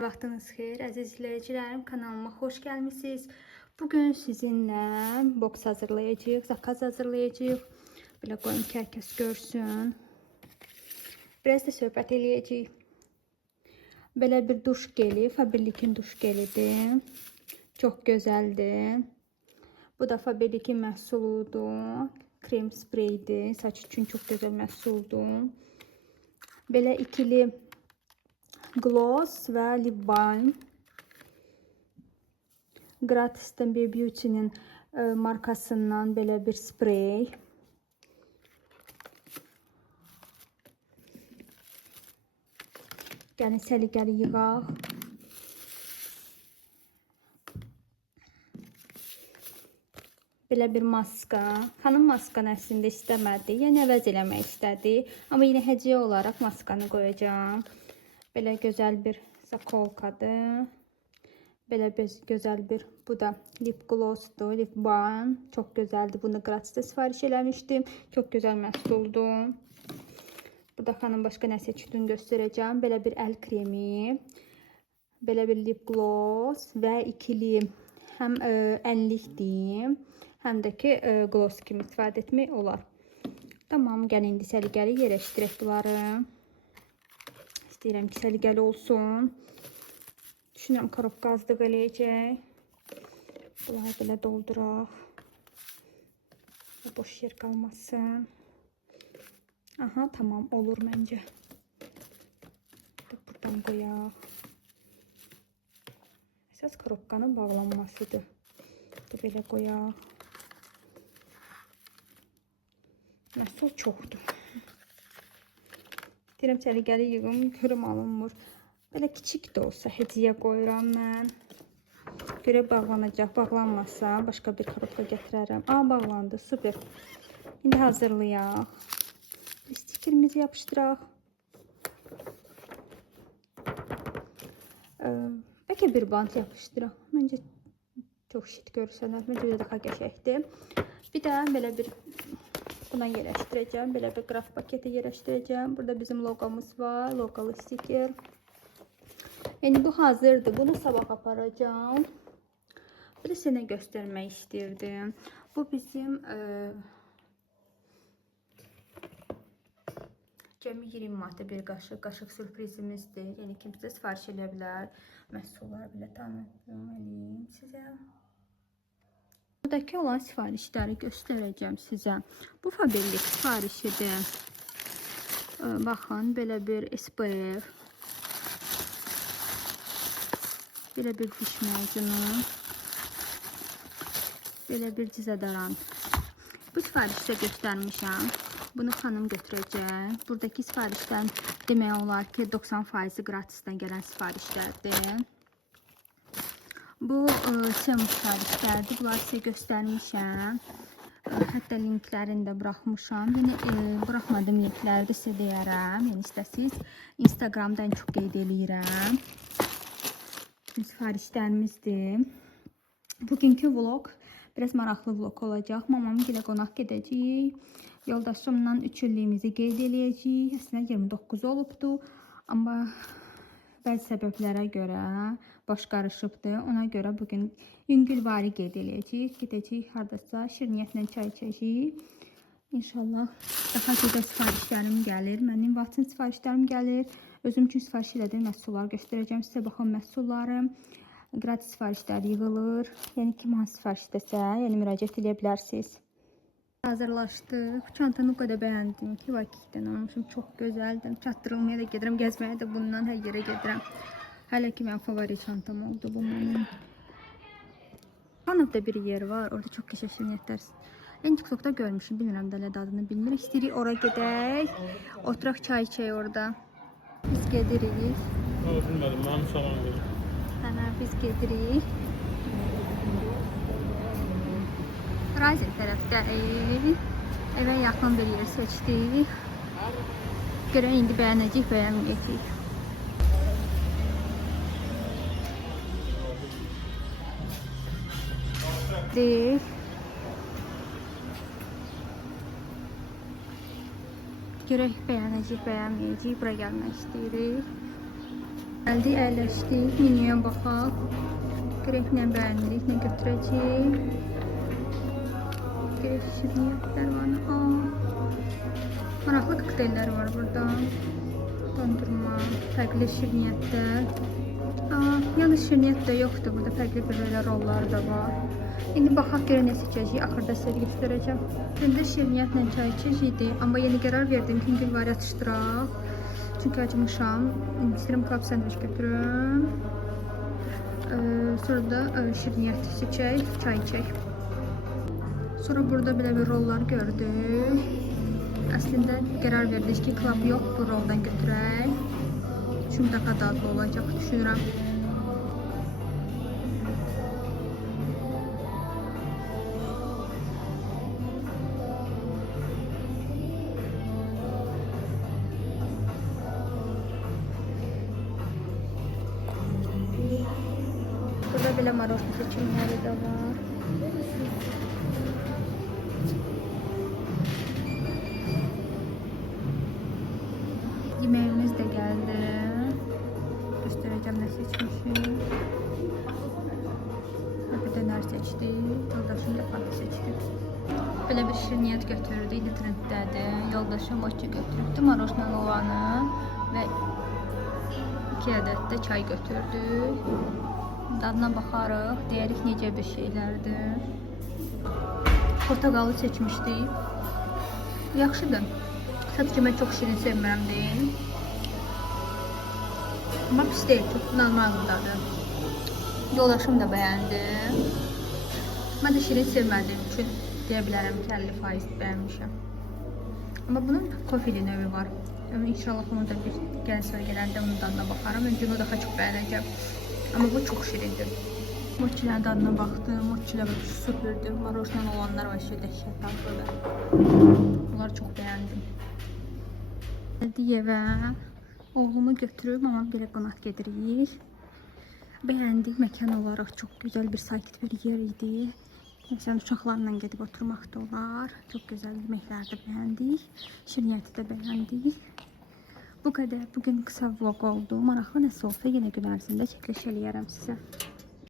Vaxtınız xeyir, əziz izləyicilərim, kanalıma xoş gəlmisiniz. Bugün sizinlə boks hazırlayacağıq, zakaz hazırlayacağıq. Belə qoyum ki, hər kəs görsün. Biraz da söhbət eləyəcəyik. Belə bir duş geli, Faberlic'in duş gelidir. Çox gözəldir. Bu da Faberlic'in məhsuludur. Krem spreydir. Saç üçün çox gözəl məhsuldur. Belə ikili gloss və lip balm. Gratis'ten Beauty'nin markasından belə bir sprey. Yəni səliqəli yığaq. Belə bir maska. Xanım maskanı əslində istəmədi, yəni əvəz eləmək istədi. Amma yenə hədiyyə olaraq maskanı qoyacağım. Belə gözəl bir zakolkadır. Belə gözəl bir, bu da lip glossdur, lip balm. Çox gözəldir. Bunu Gratis'te sifariş eləmişdim. Çox gözəl məhsuldur. Burada xanım başqa nəsə çütün göstərəcəm. Belə bir əl kremi. Belə bir lip gloss və ikili həm ənlikdir, həm də ki gloss kimi istifadə etmək olar. Tamam, gəlin indi səliqəli yerləşdirək bunları. İstəyirəm ki, səliqəli olsun. Düşünürəm, korobka azlıq eləyəcək. Bunları belə dolduraq. Boş yer qalmasın. Aha, tamam, olur məncə. Buradan qoyaq. Əsas korobkanın bağlanmasıdır. Belə qoyaq. Məhsul çoxdur. İstəyirəm səliqəli yığım, görüm alınmır. Belə kiçik də olsa hədiyyə qoyuram mən. Görə bağlanacaq. Bağlanmasa başqa bir korobka gətirərəm. Bağlandı, super. İndi hazırlayaq. Stikerimizi yapışdıraq. Bəlkə bir bant yapışdıraq. Məncə çox şit görsənər. Məncə daha qəşəngdir. Bir də belə bir buna yerləşdirəcəm. Belə bir qraf paketi yerləşdirəcəm. Burada bizim logomuz var. Logolı stiker. Yəni bu hazırdır. Bunu sabah aparacağım. Bir sənə göstərmək istəyirdim. Bu bizim cəmi 20 manata bir qaşıq sürprizimizdir. Yəni kimsə sifariş edə bilər. Məhsulları belə tanıtım sizə. Buradakı olan sifarişləri göstərəcəm sizə. Bu Faberlic sifarişidir. Baxın, belə bir SPF. Belə bir diş macunu. Belə bir cizadaran. Bu sifarişdə göstərmişəm. Bunu xanım götürəcək. Buradakı sifarişdən demək olar ki 90% Gratis'dən gələn sifarişlərdir. Bu serum sifarişlərdir. Bunları sizə göstərmişəm. Hətta linklərini də buraxmışam. Yəni buraxmadım linkləri də sizə deyərəm. Yəni istəsiz Instagramdan çox qeyd eləyirəm. Sifarişlərimizdir. Bugünkü vlog biraz maraqlı vlog olacaq. Mamamın gilə qonaq gedəcəyik. Yoldaşımla 3 illiyimizi qeyd eləyəcəyik. Əslində 29 olubdu. Amma bəzi səbəblərə görə baş qarışıbdı. Ona görə bugün yüngülvari qeyd eləyəcəyik. Gedəcəyik hardasa şirniyyətlə çay içəcəyik. İnşallah daha gözəl sifarişlərim gəlir. Mənim vaxtın sifarişlərim gəlir. Özüm üçün sifariş elədiyim məhsulları göstərəcəm sizə. Baxın, məhsulları gratis sifarişlər yığılır. Yəni kim hansı sifariş istəsə, yəni müraciət edə bilərsiniz. Hazırlaşdıq. Çantanı o qədər bəyəndim ki, Vakifdən almışım. Çox gözəldir. Çatdırılmaya da gedirəm, gəzməyə də bundan hər yerə gedirəm. Hələ ki mənim favori çantam oldu bu mənim. Hanıqda bir yer var, orada çox qəşəng şirniyyətlər. Yəni TikTokda görmüşüm, bilmirəm də adını bilmirik. İstəyirik ora gedək. Oturaq çay içək orada. Biz gedirik. Bilmədim, mənim salam verir. Hə, biz gedirik. Razen tərəfdəyik. Evə yaxın bir yer seçdik. Görək indi bəyənəcək, bəyənməyəcək. Görək bəyənəcək, bəyənməyəcək. Bura gəlmək istəyirik. Geldi, əyləşdik. Menüyə baxaq. Görək nə bəyəndirik, nə götürəcəyik. Görək şirniyyətlər var. Maraqlı kokteyllər var burada. Dondurma, fərqli şirniyyətlər. Yalnız şirniyyət də yoxdur. Burada fərqli bir belə rollar da var. İndi baxaq görə nə seçəcəyik. Axırda sizə göstərəcəm. Gündə şirniyyətlə çay içəcəkdik. Amma yeni qərar verdim ki, indi var atışdıraq. Çünki acımışam. İstəyirəm krab sandviç götürüm. Sonra da şirniyyət seçək, çay içək. Sonra burada belə bir rollar gördük. Əslində qərar verdik ki, krab yox, bu roldan götürək. Çünki daha dadlı olacaq, düşünürəm. Burada belə marojna seçimləri də var. Yeməyimiz də gəldi. Göstərəcəm nə seçmişim. Bir dönər seçdik. Yoldaşım da patı seçdi. Belə bir şirniyyət götürdü. İndi trenddədir. Yoldaşım mochi götürübdü. Marojnalı olanı və 2 ədəd də çay götürdük. Dadına baxarıq. Deyərik necə bir şeylərdir. Portaqalı seçmişdik. Yaxşıdır. Sadəcə mən çox şirin sevmirəm deyil. Amma pis deyil, çox normaldadır. Yoldaşım da bəyəndi. Mən də şirin sevmədiyim üçün deyə bilərəm ki, 50% bəyənmişəm. Amma bunun kofili növü var. İnşallah onu da bir gəlsə gələndə onun dadına baxaram. Öncə onu daha çox bəyənəcəm. Amma bu çox şirindir. Mochilərin dadına baxdım. Mochilər süpürdür. Marojnan olanlar var, şey dəhşət dadlıdır. Bunları çox bəyəndim. Gəldik evə. Oğlumu götürüb, amma belə qonaq gedirik. Bəyəndik, məkan olaraq çox gözəl bir sakit bir yer idi. Məsələn, uşaqlarla gedib oturmaq da olar. Çox gözəl yeməklər də bəyəndik. Şirniyyəti də bəyəndik. Bu qədər. Bugün qısa vlog oldu. Maraqlı nəsə olsa yenə gün ərzində çəkiliş eləyərəm sizə.